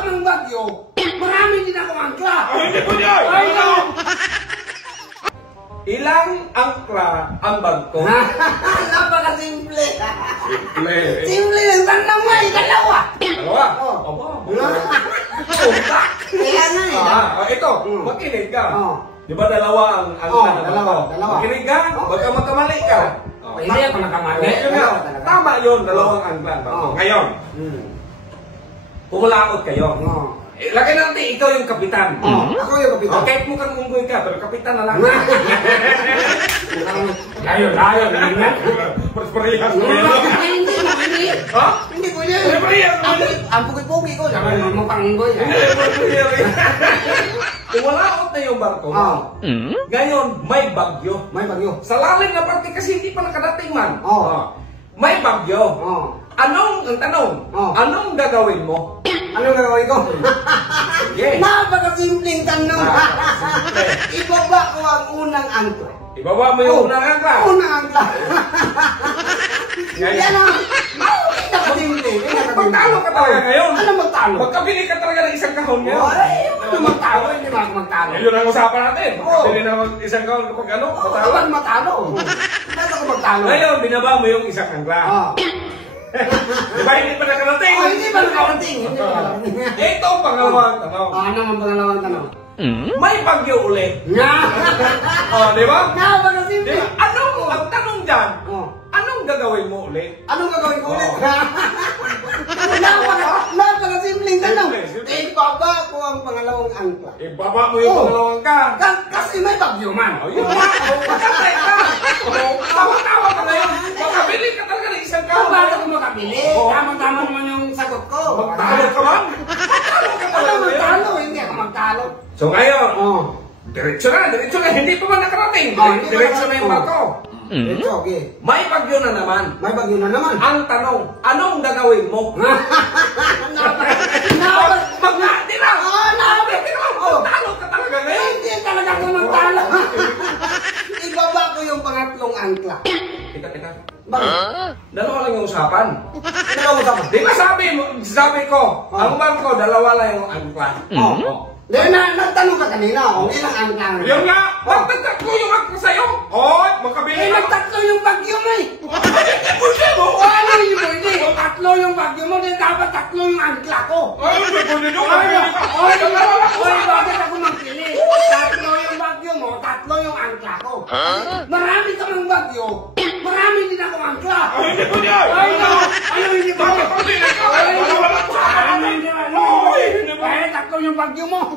ka mang bagyo, marami din ako angkla. Hindi po niya! Ay, no! Ilang angkla ang bag ko? Napaka-simple. Simple. Simple lang, tanong nga, dalawa. Dalawa? Oh. Aba, buka. Kaya nga eh. Ito, makinig ka. Oh. Di ba dalawa ang angkla na dalawa. Makinig ka, baka magkamali ka. Hindi ako nakamali. Ngayon nga, tama yun, dalawang angkla. Ngayon, pumulaot kayo. Lagay natin, ikaw yung kapitan. Ako yung kapitan. Kahit mukhang unggoy ka, pero kapitan na lang. Layo, ganyan. Parehas mo yun. Hindi. Ha? Hindi ko yan. Parehas mo yun. Ang pugi-pugi ko. Sabi mo pangunggoy. Pumulaot na yung barko. Ngayon, may bagyo. May bagyo. Sa lalim na parte kasi hindi pa nakadating man. May bagyo. Ang tanong, anong gagawin mo? Anong gagawin ko? Yes. Napakasimpleng tanong. Ibaba ko ang unang angkla. Ibaba mo yung unang angkla. Unang angkla. Yan ang pinakasimple. Magtalo ka talaga ngayon. Ano magtalo? Magkabili ka talaga ng isang kahon ngayon. Ano magtalo? Hindi ba ako magtalo? Yun ang usapan natin. Magkabili ng isang kahon kapag ano, matalo. Ano matalo? Ano ako magtalo? Ngayon, binaba mo yung isang angkla. Di ba hindi pa nakarating? Hindi pa nakarating. Ito ang pangalawang tanong. Ano ang pangalawang tanong? May bagyo ulit. Di ba? Napakasimple. Anong ang tanong dyan? Anong gagawin mo ulit? Anong gagawin ko ulit? Napakasimpleng tanong. Ibaba ko ang pangalawang angkla. Ibaba mo yung pangalawang angkla. Kasi may bagyo man. Yun na. Magkatay ka. Tawa-tawa ka ngayon. Makabili ka talaga ng isang kahon. Paano ko makabili? Tama-tama naman yung sagot ko. Magtalo ka man? Magtalo ka Ano talaga ngayon. magtalo? Hindi ako magtalo. So ngayon, diretso na. Hindi pa man nakarating. Diretso na yung barko. Diretso, okay. May bagyo na naman. May bagyo na naman. Ang tanong, anong gagawin mo? Magtalo lang. Magtalo ka talaga ngayon. Hindi talaga ako magtalo. Ibaba ko yung pangatlong angkla. Teka. Bakit? Dalawa lang yung usapan. Dalawa usapan. Di ba sabi ko, ang barko, dalawa lang yung angkla. Dahil nagtanong ka kanina, ilang angkla nga. Yun nga, magtatatlo yung angkla sa'yo. Makabili ka. Nagtatlo yung bagyo mo eh. Pwede mo. Ano yung pwede? Tatlo yung bagyo mo, din dapat tatlo yung angkla ko. Pwede nyo. Bakit ako magpili? Tatlo yung bagyo mo, tatlo yung angkla ko. Marami ka mang bagyo, marami din ako angkla. Hindi po niya. Ano hindi ba? Tatlo yung bagyo mo.